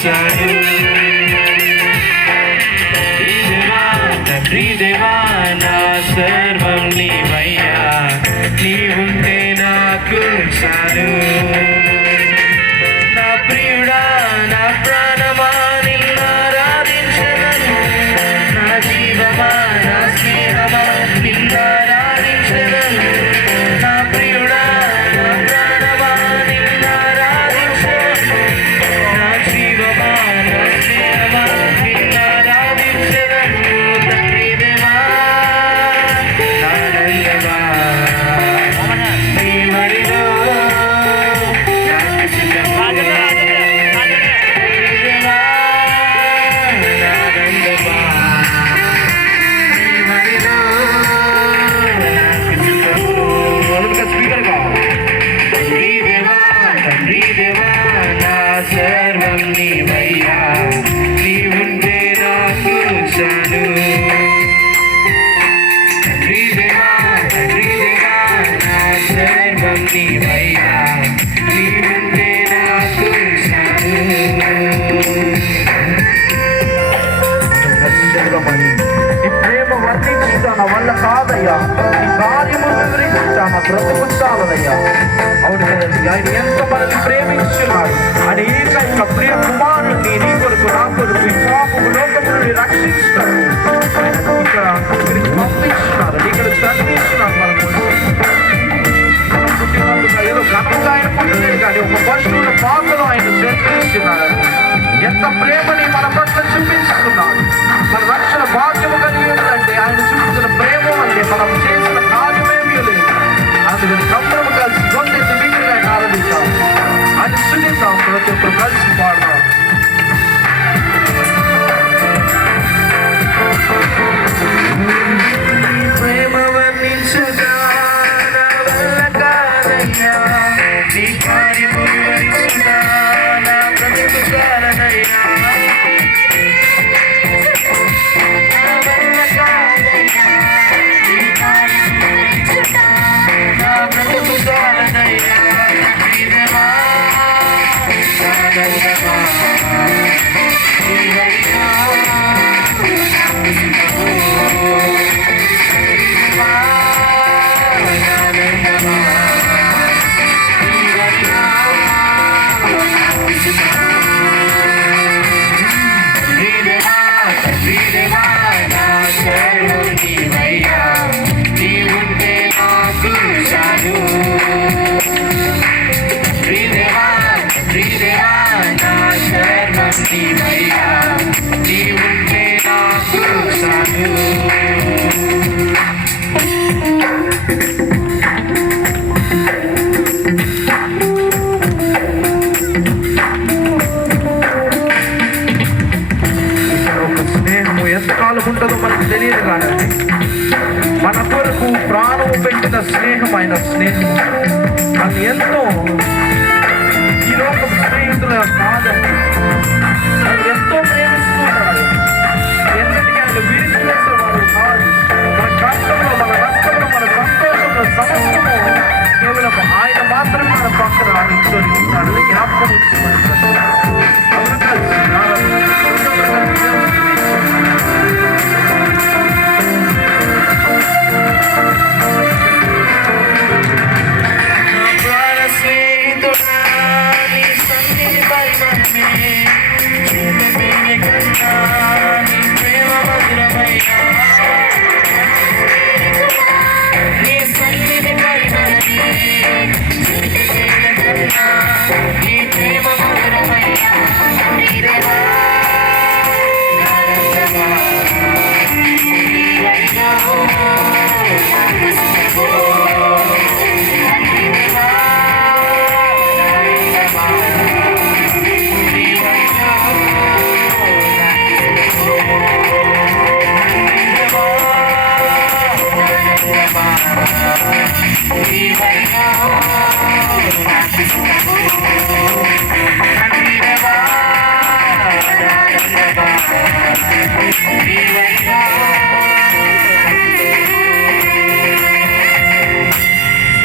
కూర్చాడు. తండ్రి దేవా నా సర్వం నీవయ్యా, నీవుంటే నాకు చాలు. నా ప్రియుడా నా ప్రాణమా నిన్నారాధించదను, నా జీవమా నా స్నేహమా నిన్నారాధించదను. నా ప్రియుడా నా ప్రాణమా నిన్నారాధించదను, నా జీవమా నా స్నేహమా నిన్నారాధించదను. తండ్రి దేవా నానందమా నీ వడిలో సర్వం నీవయ్యా, నీవుంటే నాకు చాలు. తండ్రి దేవా నా సర్వం నీవయ్యా, నీవుంటే నాకు చాలు. ఈ ప్రేమ వర్ణించుట నా వల్ల కాదయ్యా, ఈ కార్యము వివరించుట నా బ్రతుకు చాలదయ్యా. అవును కదండి, ఆయన ఎంత మనల్ని ప్రేమించున్నాడు. అనేక ప్రియ కుమారుని నీ కొరకు నా కొరకు ఈ పాపము లోకము నుండి రక్షించుతాడు. ఆయన ఇక్కడ పంపించున్నారు, ఇక్కడ చదివించున్నారు. మనం పుట్టినందుకు ఏదో ఘనంగా ఆయన పుట్టలేదు కానీ ఒక పశువుల పాకలో ఆయన చదివించున్నారు. ఎంత ప్రేమని మన పట్ల చూపించుకున్నాడు. మన రక్షణ భాగ్యము కలిగి ఉందంటే ఆయన చూపించిన ప్రేమ అంటే మనం చేసిన కార్యమేమీ లేదు. అందుకని అందరము కలిసి గొంతెత్తి మిగిలిన ఆయన ఆరాధిస్తాం, ఆయన స్తుతిస్తాం, ప్రతి ఒక్కరు కలిసి పాడతాం. ప్రేమ వర్ణించగా నా వల్ల కాదయ్యా, నీ కార్యము వివరించుగా నా బ్రతుకు చాలదయ్యా. ఉంటుందో మనకు తెలియదు కానీ మన కొరకు ప్రాణము పెట్టిన స్నేహం ఆయన స్నేహం అది ఎంతో ఈ లోకం స్నేహితుల కాదండి. అది ఎంతో ప్రేమిస్తున్నాడు. ఎందుకంటే ఆయన విడిచివేసేవాడు కాదు. మన కష్టంలో మన నష్టంలో మన సంతోషంలో సమస్తము కేవలం ఆయన మాత్రమే మన పక్కన నిల్చొని ఉంటాడు. జ్ఞాపకం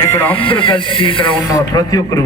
ఇక్కడ అందరూ కలిసి ఇక్కడ ఉన్న ప్రతి ఒక్కరు